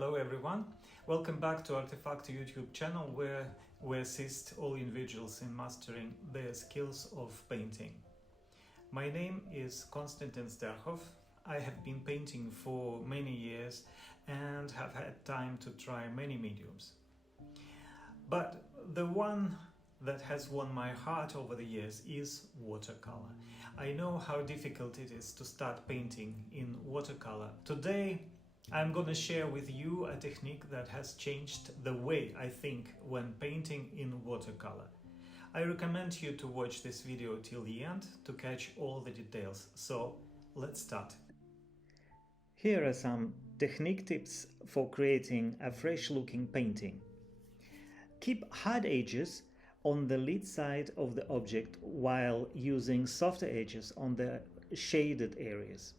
Hello everyone, welcome back to Artefacto YouTube channel where we assist all individuals in mastering their skills of painting. My name is Konstantin Sterkhov. I have been painting for many years and have had time to try many mediums. But the one that has won my heart over the years is watercolor. I know how difficult it is to start painting in watercolor. Today I'm gonna share with you a technique that has changed the way I think when painting in watercolor. I recommend you to watch this video till the end to catch all the details. So let's start. Here are some technique tips for creating a fresh looking painting. Keep hard edges on the lid side of the object while using softer edges on the shaded areas.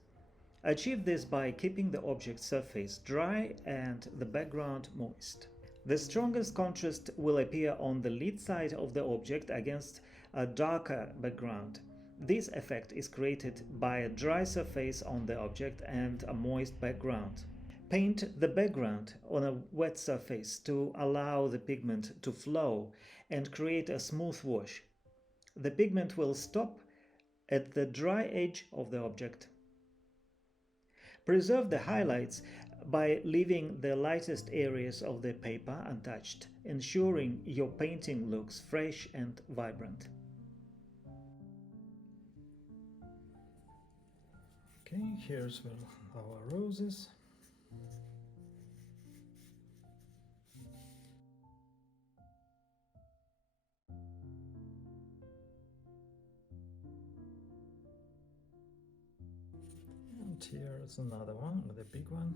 Achieve this by keeping the object surface dry and the background moist. The strongest contrast will appear on the lid side of the object against a darker background. This effect is created by a dry surface on the object and a moist background. Paint the background on a wet surface to allow the pigment to flow and create a smooth wash. The pigment will stop at the dry edge of the object. Preserve the highlights by leaving the lightest areas of the paper untouched, ensuring your painting looks fresh and vibrant. Okay, here's our roses. And here's another one with a big one.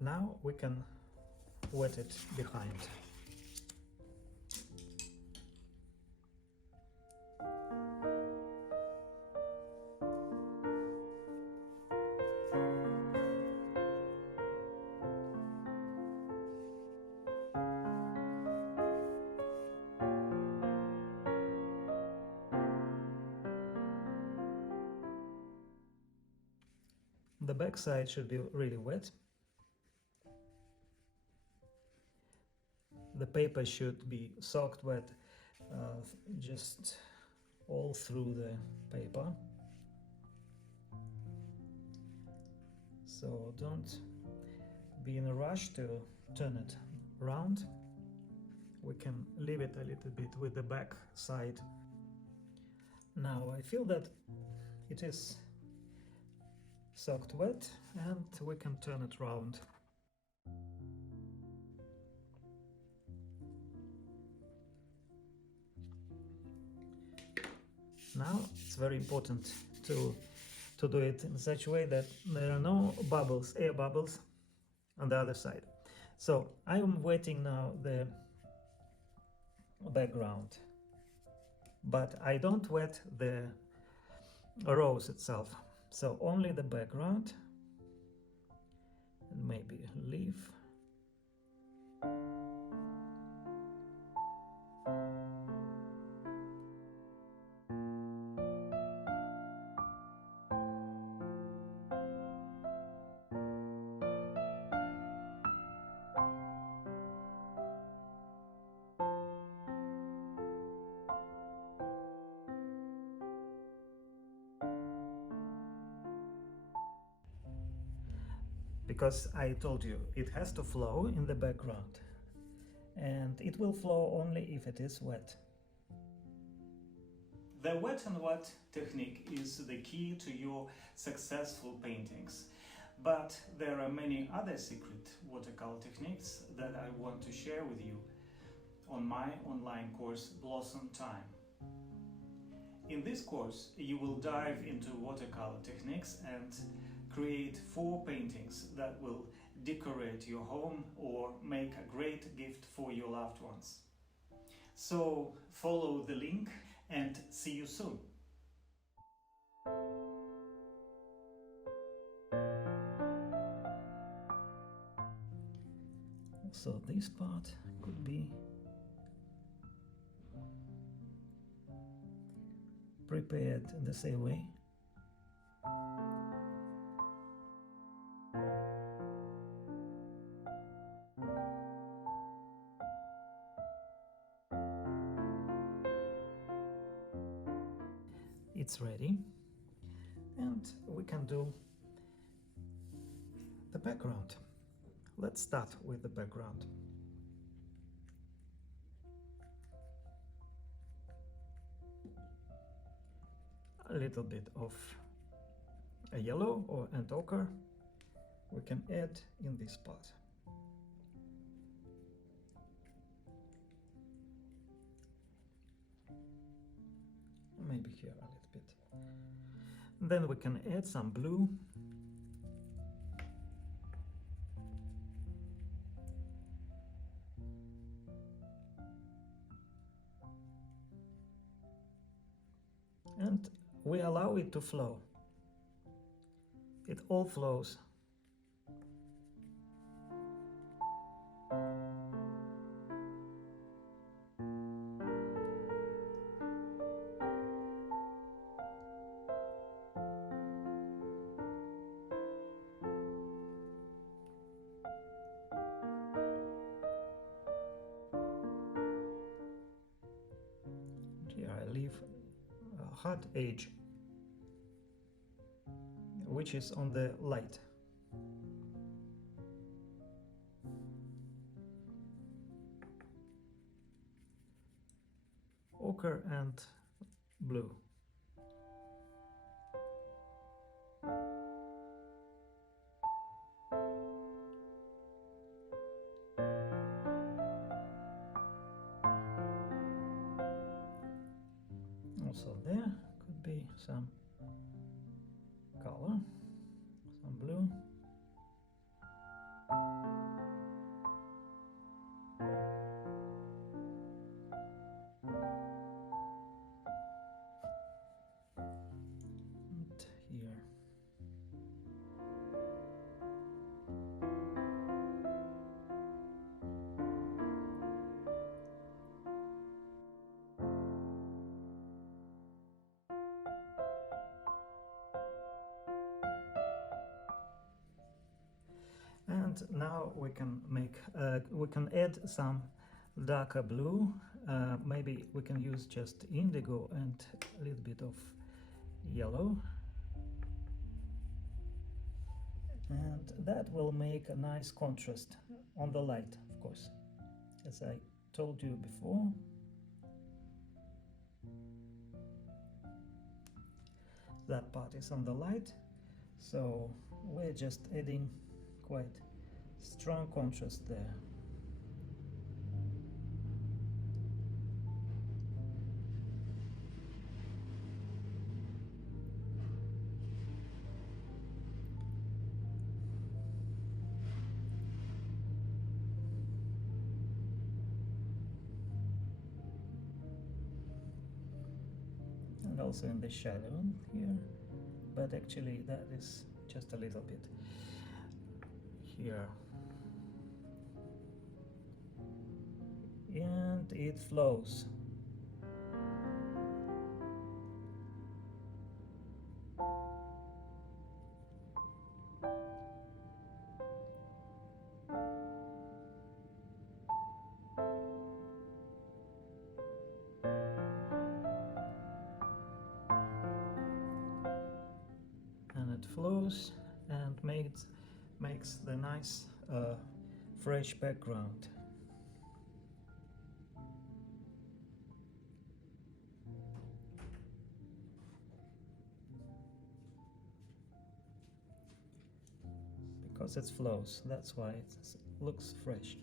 Now we can wet it behind. The back side should be really wet. The paper should be soaked wet just all through the paper. So don't be in a rush to turn it round. We can leave it a little bit with the back side. Now I feel that it is soaked wet and we can turn it round. Now it's very important to do it in such a way that there are no bubbles, air bubbles on the other side. So I am wetting now the background, but I don't wet the rose itself. So only the background and maybe a leaf. Because I told you it has to flow in the background and it will flow only if it is wet. The wet and wet technique is the key to your successful paintings. But there are many other secret watercolor techniques that I want to share with you on my online course Blossom Time. In this course, you will dive into watercolor techniques and create 4 paintings that will decorate your home or make a great gift for your loved ones. So follow the link and see you soon. So this part could be prepared in the same way. It's ready, and we can do the background. Let's start with the background. A little bit of a yellow and ochre we can add in this part. Maybe here a little bit. Then we can add some blue. And we allow it to flow. It all flows. Here I leave a hot edge, which is on the light. Ochre and blue. Also there could be some color, some blue. And here. And now we can add some darker blue. Maybe we can use just indigo and a little bit of yellow. And that will make a nice contrast on the light, of course, as I told you before. That part is on the light, so we're just adding quite strong contrast there. And also in the shadow here, but actually that is just a little bit here. And it flows. And it flows and makes the nice fresh background. because it flows. That's why it looks fresh.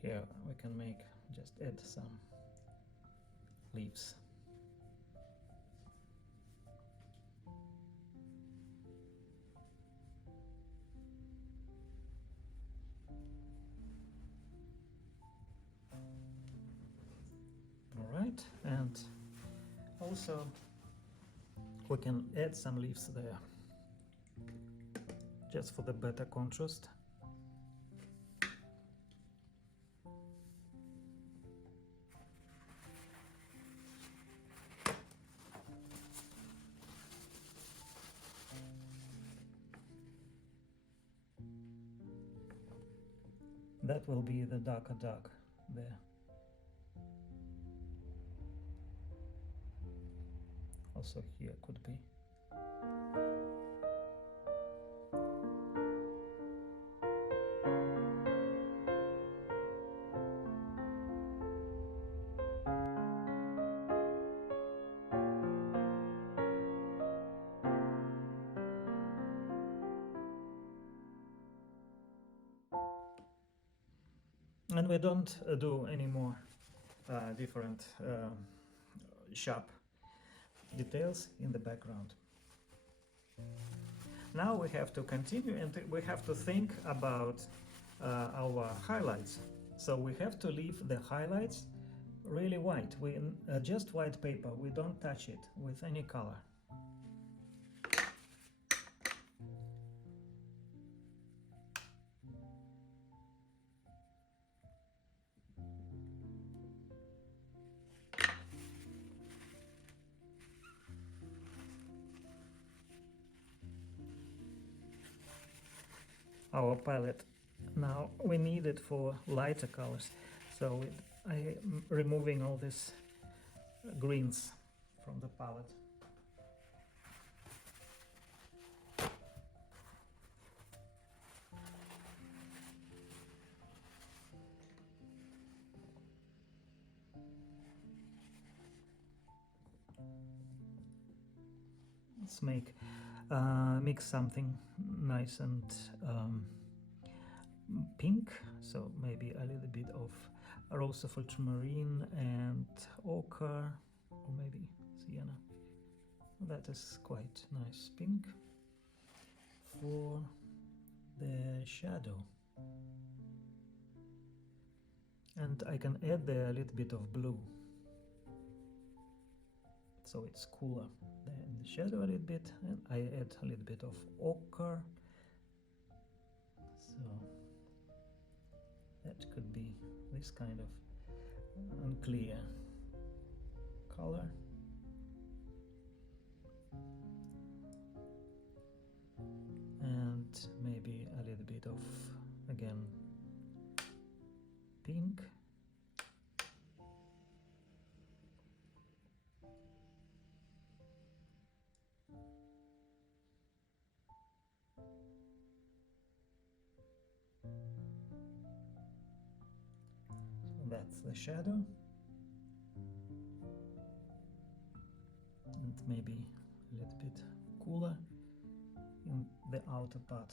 Here we can just add some leaves. Alright, and also we can add some leaves there, just for the better contrast. That will be the darker dark there. Also here could be. And we don't do any more different sharp details in the background. Now we have to continue, and we have to think about our highlights. So we have to leave the highlights really white. Just white paper. We don't touch it with any color. Our palette, now we need it for lighter colors, so I'm removing all these greens from the palette. Let's mix something nice and pink, so maybe a little bit of rose of ultramarine and ochre, or maybe sienna. That is quite nice pink for the shadow. And I can add there a little bit of blue, so it's cooler. Then the shadow a little bit, and I add a little bit of ochre, so that could be this kind of unclear color. And maybe a little bit of, again, pink. That's the shadow, and maybe a little bit cooler in the outer part.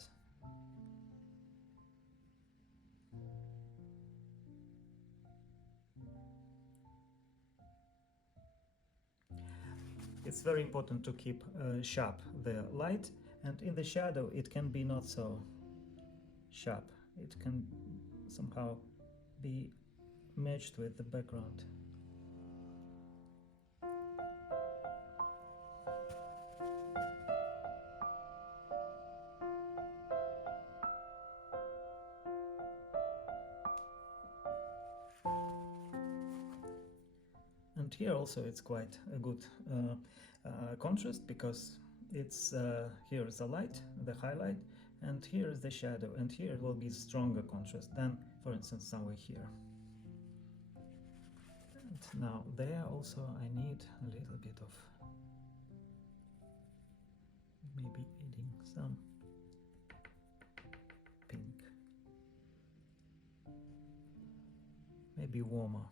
It's very important to keep sharp the light, and in the shadow it can be not so sharp. It can somehow be matched with the background. And here also it's quite a good contrast, because it's here is the light, the highlight, and here is the shadow, and here it will be stronger contrast than, for instance, somewhere here. And now there also I need a little bit of, maybe adding some pink. be warmer,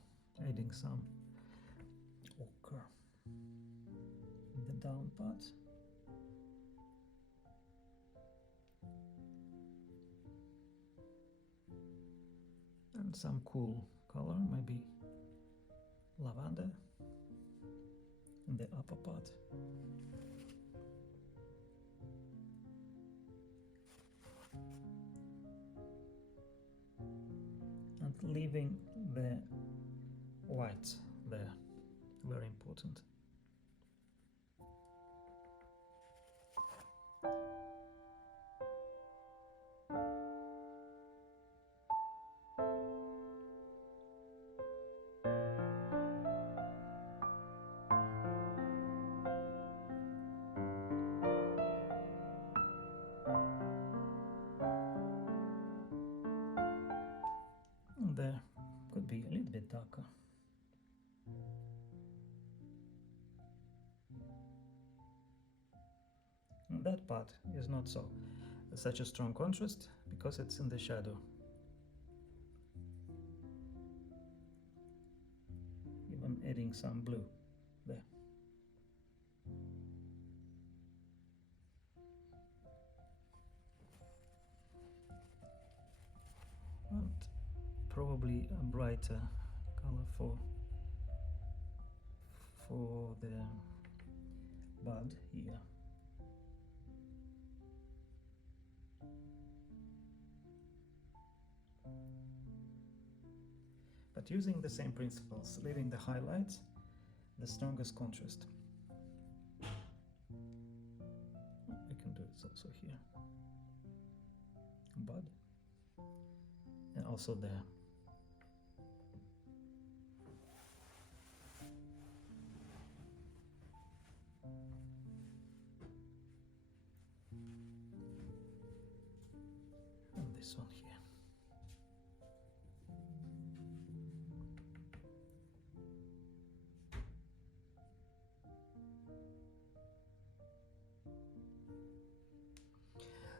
adding some ochre in the down parts. And some cool color, maybe lavender in the upper part. And leaving the white there, very important. There could be a little bit darker. And that part is not such a strong contrast because it's in the shadow. Even adding some blue there. And probably a brighter color for the bud here. But using the same principles, leaving the highlights, the strongest contrast. I can do it also here. Bud. And also there. And this one here.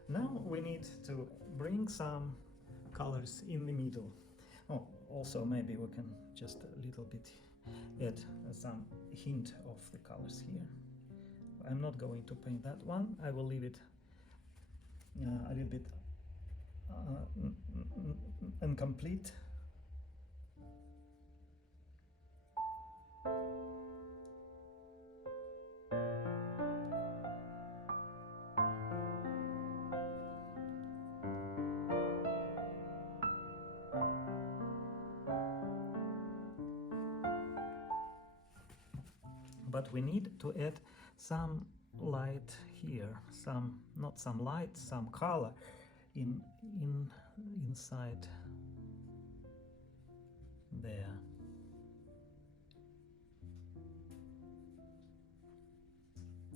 Now we need to bring some colors in the middle. Oh, also maybe we can just a little bit add some hint of the colors here. I'm not going to paint that one. I will leave it a little bit incomplete. But we need to add some light here, some color inside there.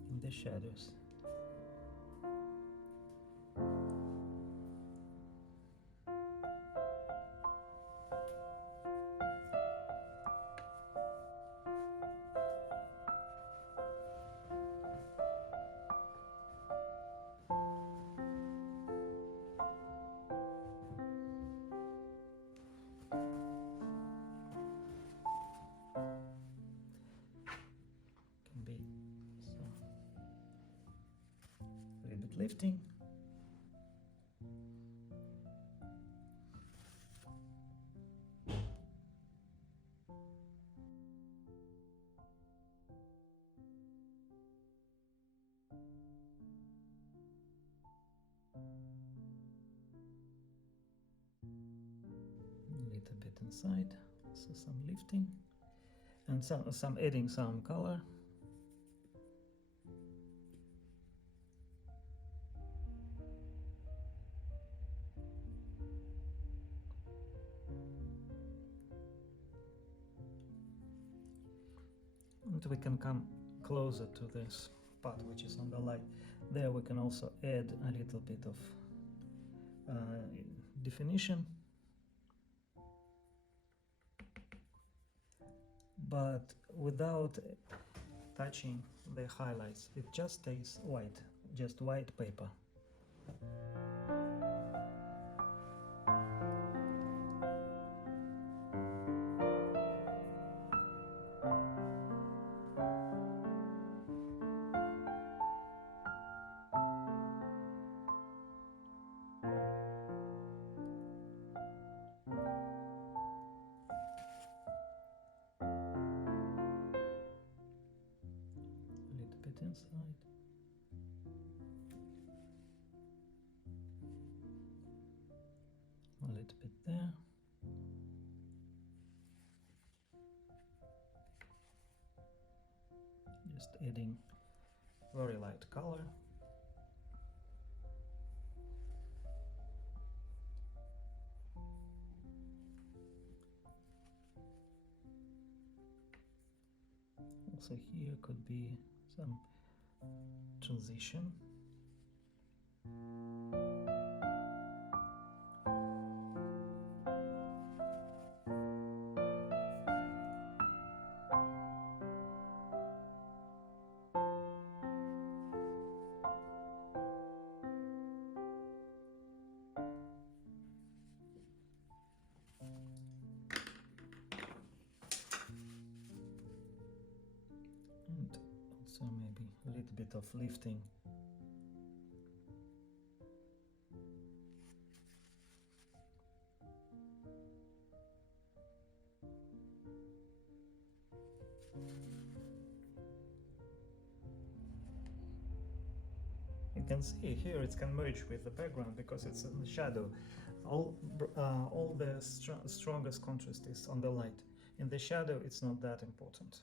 In the shadows. Lifting. A little bit inside, also some lifting, and some adding some color. And we can come closer to this part which is on the light. There we can also add a little bit of definition, but without touching the highlights. It just stays white, just white paper. bit inside. A little bit there. Just adding very light color. Also here could be some transition. And also maybe a little bit of lifting. You can see here it can merge with the background because it's in the shadow. All the strongest contrast is on the light. In the shadow it's not that important.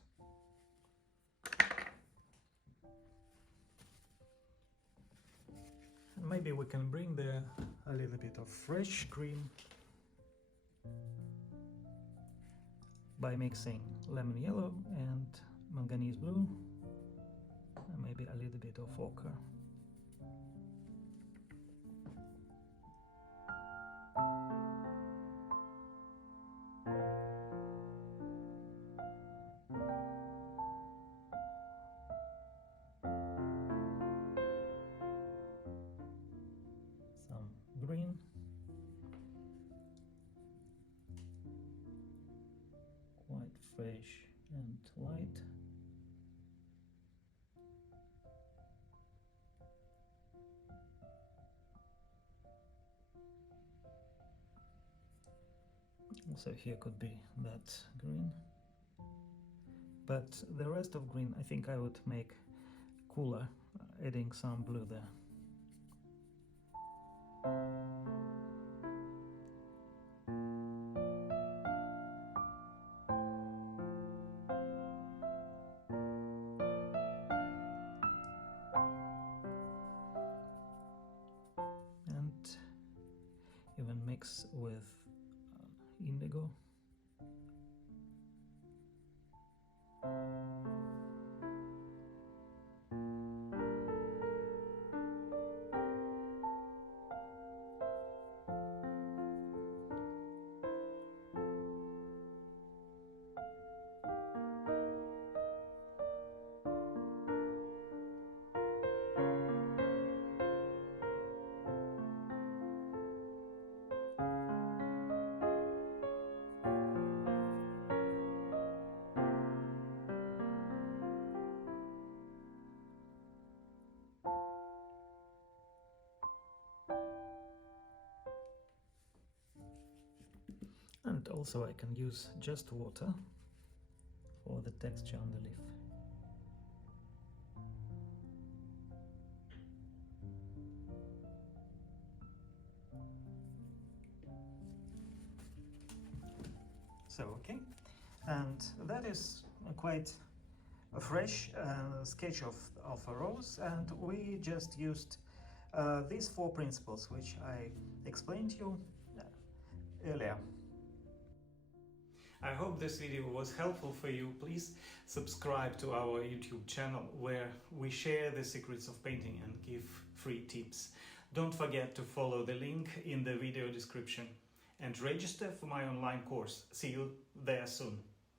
And maybe we can bring there a little bit of fresh green by mixing lemon yellow and manganese blue, and maybe a little bit of ochre. Some green. Quite fresh and light. Also here could be that green. But the rest of green I think I would make cooler, adding some blue there. And even mix with indigo. And also I can use just water for the texture on the leaf. So, okay, and that is quite a fresh sketch of a rose, and we just used these 4 principles which I explained to you earlier. I hope this video was helpful for you. Please subscribe to our YouTube channel where we share the secrets of painting and give free tips. Don't forget to follow the link in the video description and register for my online course. See you there soon.